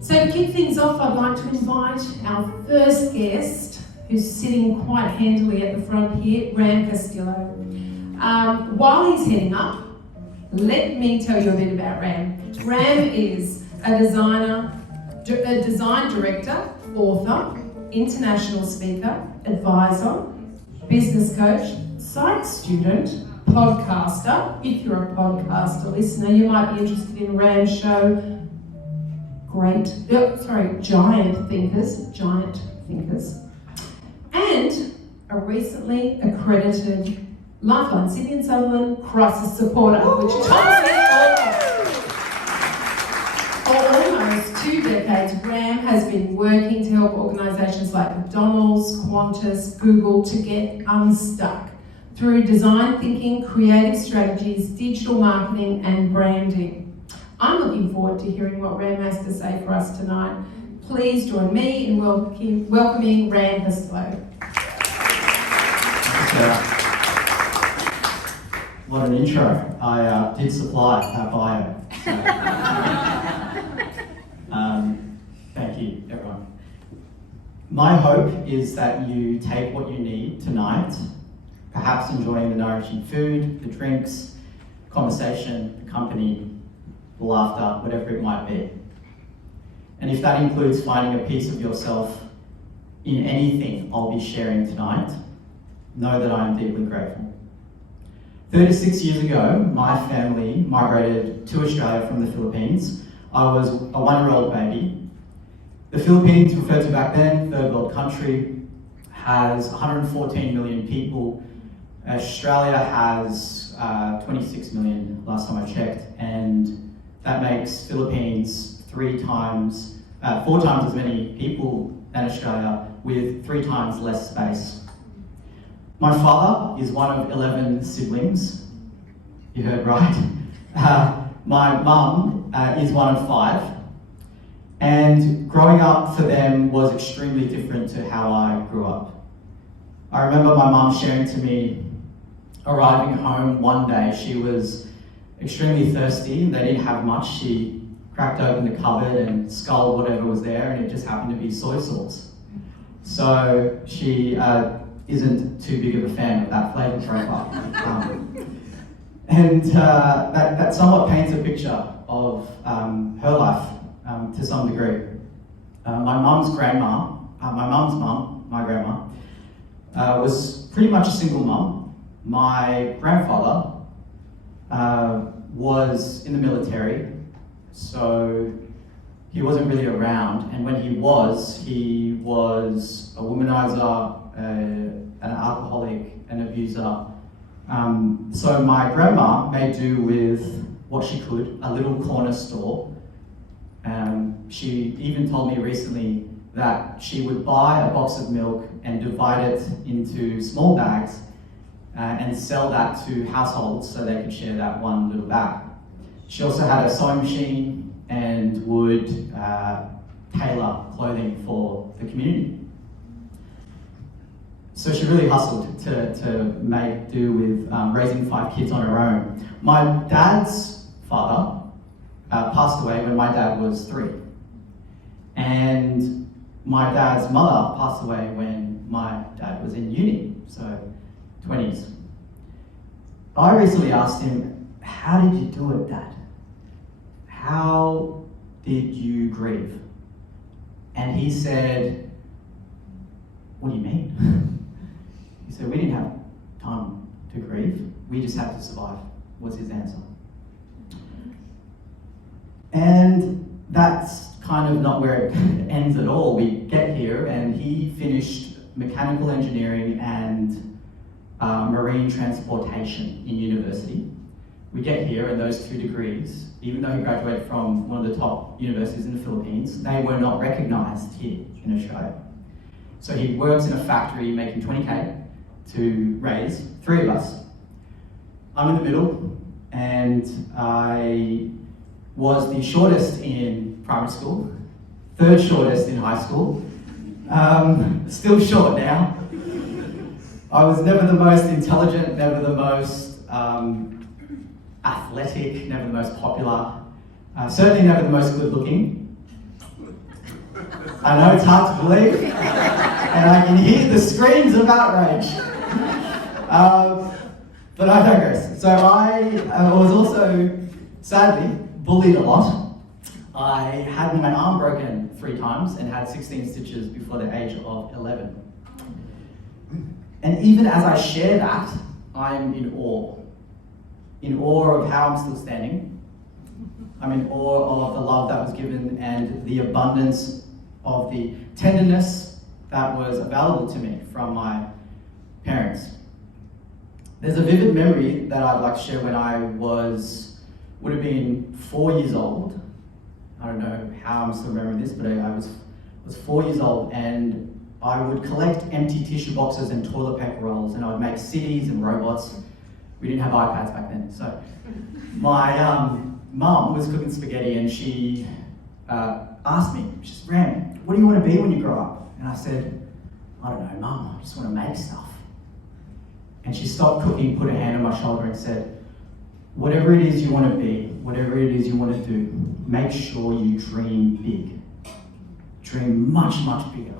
So to kick things off, I'd like to invite our first guest, who's sitting quite handily at the front here, Ram Castillo. While he's heading up, let me tell you a bit about Ram. Ram is a design director, author, international speaker, advisor, business coach, psych student, podcaster. If you're a podcaster listener, you might be interested in Ram's show, Giant Thinkers, and a recently accredited Lifeline Sydney and Sutherland crisis supporter, which tops it all. For almost 2 decades, Ram has been working to help organisations like McDonald's, Qantas, Google to get unstuck through design thinking, creative strategies, digital marketing and branding. I'm looking forward to hearing what Ram has to say for us tonight. Please join me in welcoming Ram Castillo. What an intro. I did supply that bio. Thank you, everyone. My hope is that you take what you need tonight, perhaps enjoying the nourishing food, the drinks, conversation, the company, the laughter, whatever it might be. And if that includes finding a piece of yourself in anything I'll be sharing tonight, know that I am deeply grateful. 36 years ago, my family migrated to Australia from the Philippines. I was a 1-year-old baby. The Philippines, referred to back then, third world country, has 114 million people. Australia has 26 million last time I checked, and that makes Philippines 4 times as many people than Australia with 3 times less space. My father is one of 11 siblings. You heard right. My mum is one of 5. And growing up for them was extremely different to how I grew up. I remember my mum sharing to me, arriving home one day, she was extremely thirsty and they didn't have much. She cracked open the cupboard and sculled whatever was there, and it just happened to be soy sauce. So she isn't too big of a fan of that flavour profile. That somewhat paints a picture of her life to some degree. My mum's mum, my grandma, was pretty much a single mum. My grandfather was in the military, so he wasn't really around, and when he was a womanizer, an alcoholic, an abuser. So my grandma made do with what she could, a little corner store. She even told me recently that she would buy a box of milk and divide it into small bags and sell that to households so they could share that one little bag. She also had a sewing machine and would tailor clothing for the community. So she really hustled to make do with raising 5 kids on her own. My dad's father passed away when my dad was 3. And my dad's mother passed away when my dad was in uni, so 20s. I recently asked him, how did you do it, Dad? How did you grieve? And he said, what do you mean? He said, we didn't have time to grieve. We just had to survive, was his answer. And that's kind of not where it ends at all. We get here and he finished mechanical engineering and marine transportation in university. We get here and those 2 degrees, even though he graduated from one of the top universities in the Philippines, they were not recognised here in Australia. So he works in a factory making 20K to raise 3 of us. I'm in the middle, and I was the shortest in primary school, 3rd shortest in high school, still short now. I was never the most intelligent, never the most athletic, never the most popular, certainly never the most good looking. I know it's hard to believe, and I can hear the screams of outrage. But I digress. So I was also, sadly, bullied a lot. I had my arm broken 3 times and had 16 stitches before the age of 11. And even as I share that, I'm in awe. In awe of how I'm still standing. I'm in awe of the love that was given and the abundance of the tenderness that was available to me from my parents. There's a vivid memory that I'd like to share when I would have been 4 years old. I don't know how I'm still remembering this, but I was 4 years old, and I would collect empty tissue boxes and toilet paper rolls, and I would make cities and robots. We didn't have iPads back then, so my mum was cooking spaghetti, and she asked me, she said, "Ram, what do you want to be when you grow up?" And I said, "I don't know, Mum, I just want to make stuff." And she stopped cooking, put her hand on my shoulder and said, "Whatever it is you want to be, whatever it is you want to do, make sure you dream big. Dream much, much bigger."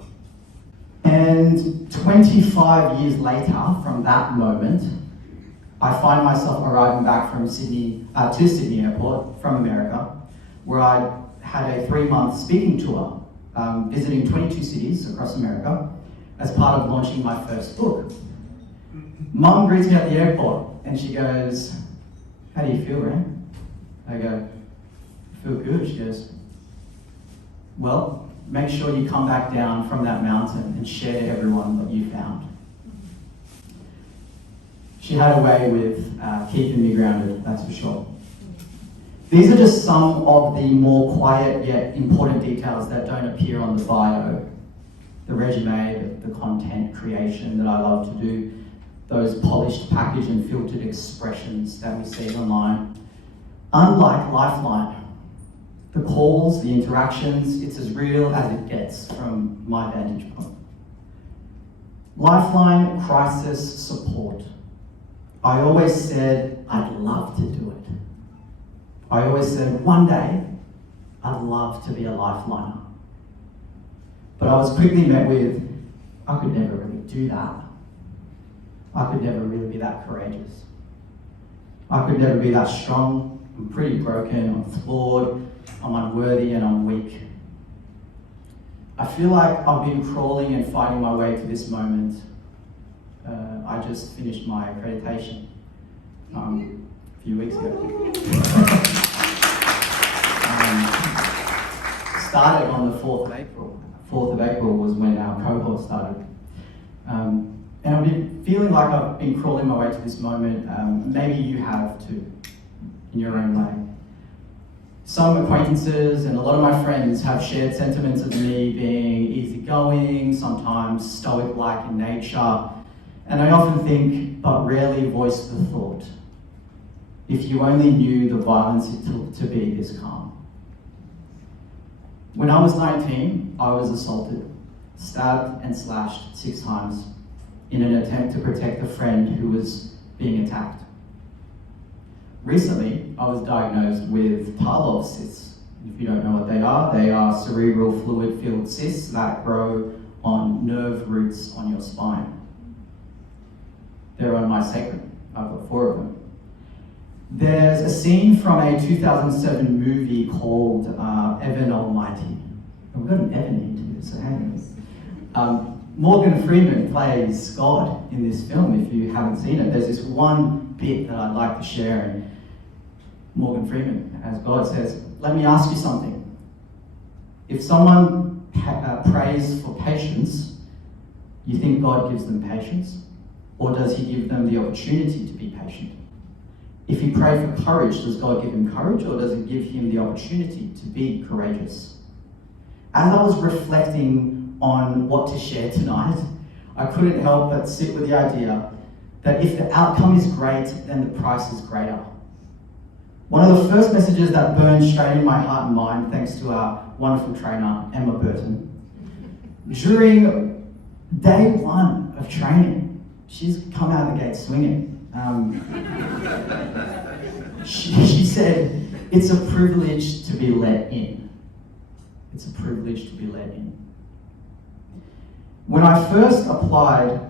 And 25 years later, from that moment, I find myself arriving back from Sydney to Sydney Airport from America, where I had a 3-month speaking tour, visiting 22 cities across America as part of launching my first book. Mum greets me at the airport and she goes, "How do you feel, Ram?" I go, "I feel good." She goes, "Well, make sure you come back down from that mountain and share to everyone what you found." She had a way with keeping me grounded, that's for sure. These are just some of the more quiet yet important details that don't appear on the bio, the resume, the content creation that I love to do, those polished, packaged and filtered expressions that we see online. Unlike Lifeline, the calls, the interactions, it's as real as it gets from my vantage point. Lifeline crisis support. I always said I'd love to do it. I always said one day I'd love to be a lifeliner. But I was quickly met with, I could never really do that. I could never really be that courageous. I could never be that strong. I'm pretty broken, I'm flawed, I'm unworthy and I'm weak. I feel like I've been crawling and fighting my way to this moment. I just finished my accreditation a few weeks ago. Started on the 4th of April. 4th of April was when our cohort started. And I've been feeling like I've been crawling my way to this moment. Maybe you have too, in your own way. Some acquaintances and a lot of my friends have shared sentiments of me being easygoing, sometimes stoic-like in nature, and I often think, but rarely voice the thought, if you only knew the violence it took to be this calm. When I was 19, I was assaulted, stabbed and slashed 6 times in an attempt to protect a friend who was being attacked. Recently, I was diagnosed with Tarlov cysts. If you don't know what they are cerebral fluid-filled cysts that grow on nerve roots on your spine. They're on my sacrum. I've got 4 of them. There's a scene from a 2007 movie called Evan Almighty. And we've got an Evan into this, so hey. Morgan Freeman plays God in this film, if you haven't seen it. There's this one bit that I'd like to share, and Morgan Freeman, as God says, "Let me ask you something. If someone prays for patience, you think God gives them patience? Or does he give them the opportunity to be patient? If he prayed for courage, does God give him courage, or does he give him the opportunity to be courageous?" As I was reflecting on what to share tonight, I couldn't help but sit with the idea that if the outcome is great, then the price is greater. One of the first messages that burned straight in my heart and mind, thanks to our wonderful trainer, Emma Burton, during day 1 of training, she's come out of the gate swinging. She said, "It's a privilege to be let in. It's a privilege to be let in." When I first applied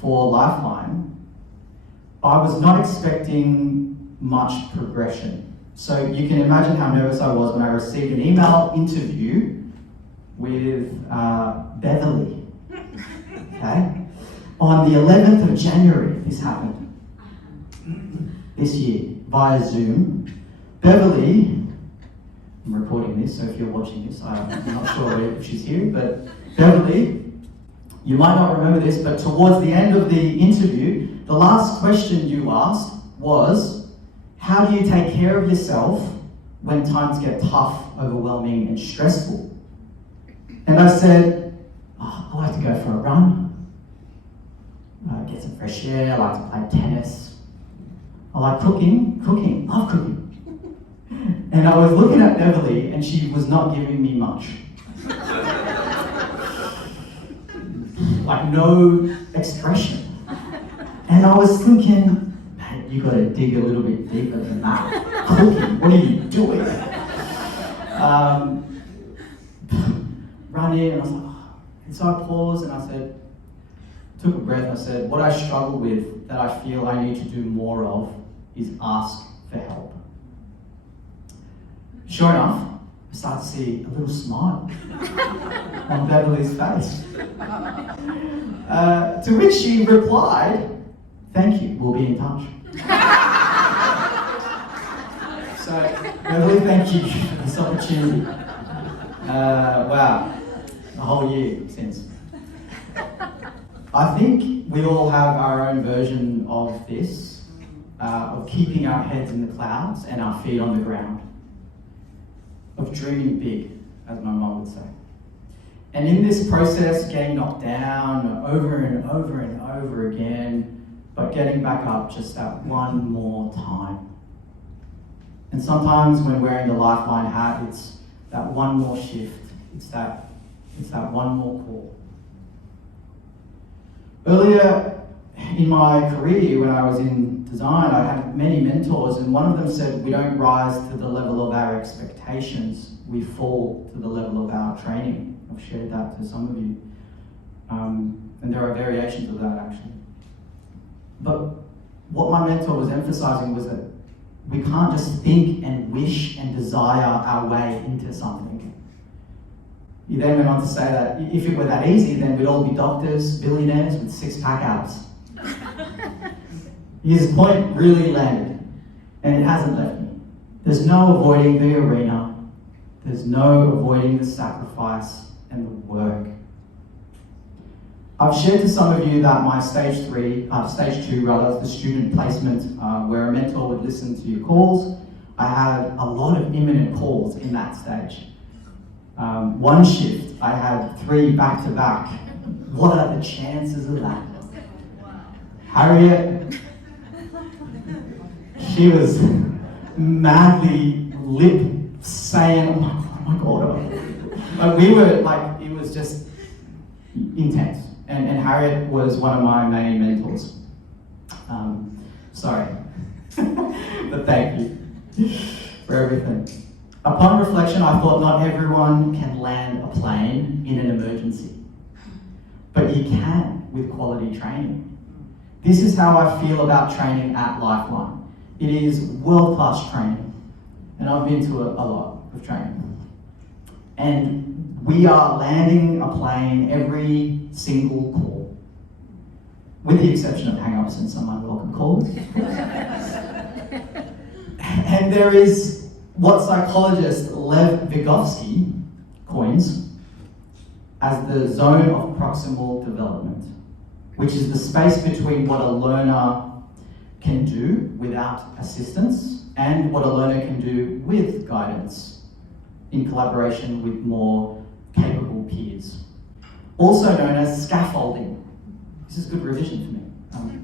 for Lifeline, I was not expecting much progression. So you can imagine how nervous I was when I received an email interview with Beverly, okay? On the 11th of January, this happened, this year, via Zoom. Beverly, I'm recording this, so if you're watching this, I'm not sure if she's here, but Beverly, you might not remember this, but towards the end of the interview, the last question you asked was, how do you take care of yourself when times get tough, overwhelming, and stressful? And I said, I like to go for a run, get some fresh air, I like to play tennis, I like cooking, love cooking. And I was looking at Beverly and she was not giving me much. Like no expression. And I was thinking, man, you gotta dig a little bit deeper than that. Cooking, what are you doing? Run in and I was like, oh. And so I paused and I said, took a breath and I said, what I struggle with that I feel I need to do more of is ask for help. Sure enough, I started to see a little smile on Beverly's face. To which she replied, thank you, we'll be in touch. So, Beverly, thank you for this opportunity. Wow, a whole year since. I think we all have our own version of this, of keeping our heads in the clouds and our feet on the ground, of dreaming big, as my mom would say. And in this process, getting knocked down over and over and over again, but getting back up just that one more time. And sometimes when wearing the Lifeline hat, it's that one more shift, it's that one more call. Earlier in my career, when I was in design, I had many mentors, and one of them said, we don't rise to the level of our expectations, we fall to the level of our training. I've shared that to some of you. And there are variations of that actually. But what my mentor was emphasizing was that we can't just think and wish and desire our way into something. He then went on to say that if it were that easy, then we'd all be doctors, billionaires with six-pack abs. His point really landed, and it hasn't left me. There's no avoiding the arena. There's no avoiding the sacrifice and the work. I've shared to some of you that my stage 2, the student placement, where a mentor would listen to your calls. I had a lot of imminent calls in that stage. One shift, I had 3 back-to-back. What are the chances of that? Harriet, she was madly lip saying, oh my God. Like we were like, it was just intense. And Harriet was one of my main mentors. Sorry, but thank you for everything. Upon reflection, I thought not everyone can land a plane in an emergency, but you can with quality training. This is how I feel about training at Lifeline. It is world-class training, and I've been to a lot of training. And we are landing a plane every single call, with the exception of hang-ups and some unwelcome calls. And there is what psychologist Lev Vygotsky coins as the zone of proximal development, which is the space between what a learner can do without assistance and what a learner can do with guidance in collaboration with more capable peers. Also known as scaffolding. This is good revision for me.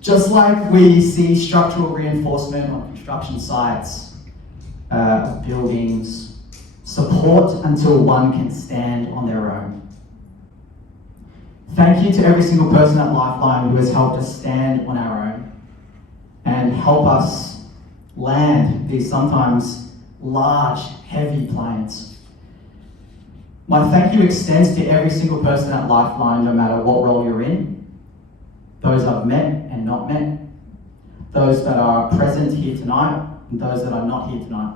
Just like we see structural reinforcement on construction sites, buildings, support until one can stand on their own. Thank you to every single person at Lifeline who has helped us stand on our own and help us land these sometimes large, heavy planes. My thank you extends to every single person at Lifeline, no matter what role you're in, those I've met and not met, those that are present here tonight, and those that are not here tonight,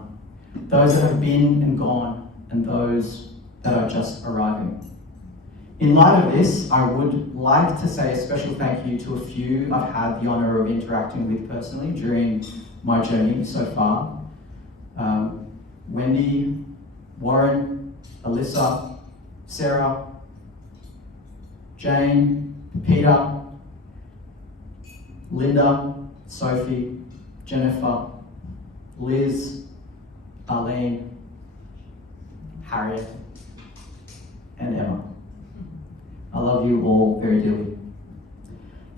those that have been and gone, and those that are just arriving. In light of this, I would like to say a special thank you to a few I've had the honour of interacting with personally during my journey so far. Wendy, Warren, Alyssa, Sarah, Jane, Peter, Linda, Sophie, Jennifer, Liz, Arlene, Harriet, and Emma. I love you all very dearly.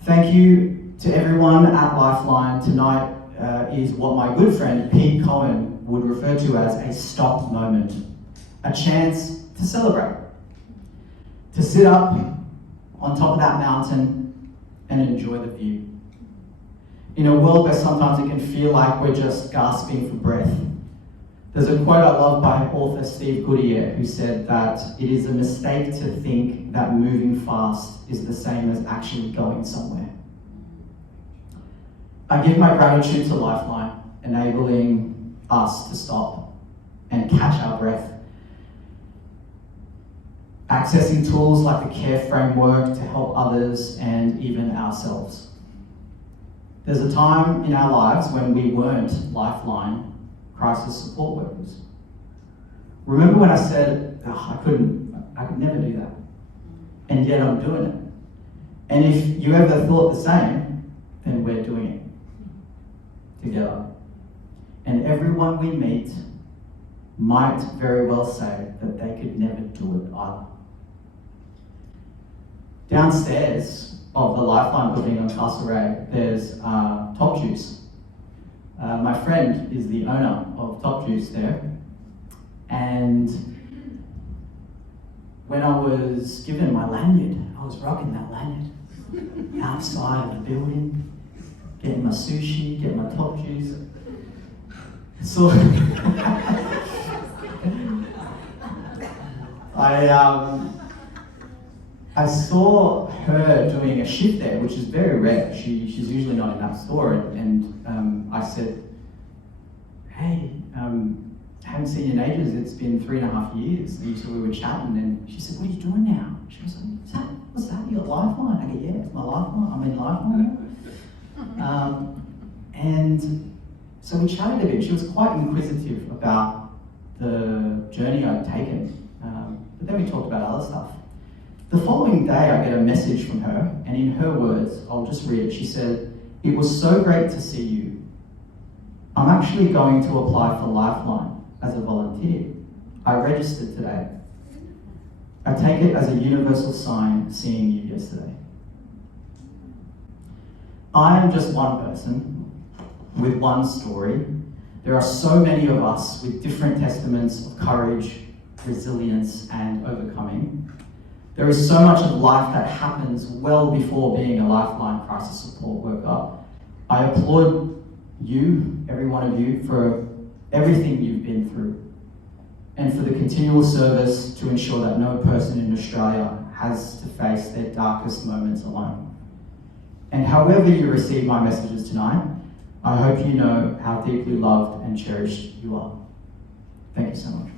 Thank you to everyone at Lifeline. Tonight is what my good friend Pete Cohen would refer to as a stop moment, a chance to celebrate, to sit up on top of that mountain and enjoy the view. In a world where sometimes it can feel like we're just gasping for breath, there's a quote I love by author Steve Goodyear, who said that it is a mistake to think that moving fast is the same as actually going somewhere. I give my gratitude to Lifeline, enabling us to stop and catch our breath. Accessing tools like the CARE framework to help others and even ourselves. There's a time in our lives when we weren't Lifeline crisis support workers. Remember when I said, I could never do that, and yet I'm doing it. And if you ever thought the same, then we're doing it together. And everyone we meet might very well say that they could never do it either. Downstairs of the Lifeline building on Castlereagh, there's Top Juice. My friend is the owner of Top Juice there, and when I was given my lanyard, I was rocking that lanyard outside of the building, getting my sushi, getting my Top Juice. So I saw her doing a shift there, which is very rare. She's usually not in that store, and I said, hey, I haven't seen you in ages, it's been 3.5 years. And so we were chatting, and she said, what are you doing now? She was like, what's that? You got Lifeline? I go, yeah, it's my Lifeline. I'm in Lifeline now. And so we chatted a bit. She was quite inquisitive about the journey I'd taken. But then we talked about other stuff. The following day, I get a message from her, and in her words, I'll just read it. She said, it was so great to see you. I'm actually going to apply for Lifeline as a volunteer. I registered today. I take it as a universal sign seeing you yesterday. I am just one person with one story. There are so many of us with different testaments of courage, resilience, and overcoming. There is so much of life that happens well before being a Lifeline crisis support worker. I applaud you, every one of you, for everything you've been through, and for the continual service to ensure that no person in Australia has to face their darkest moments alone. And however you receive my messages tonight, I hope you know how deeply loved and cherished you are. Thank you so much.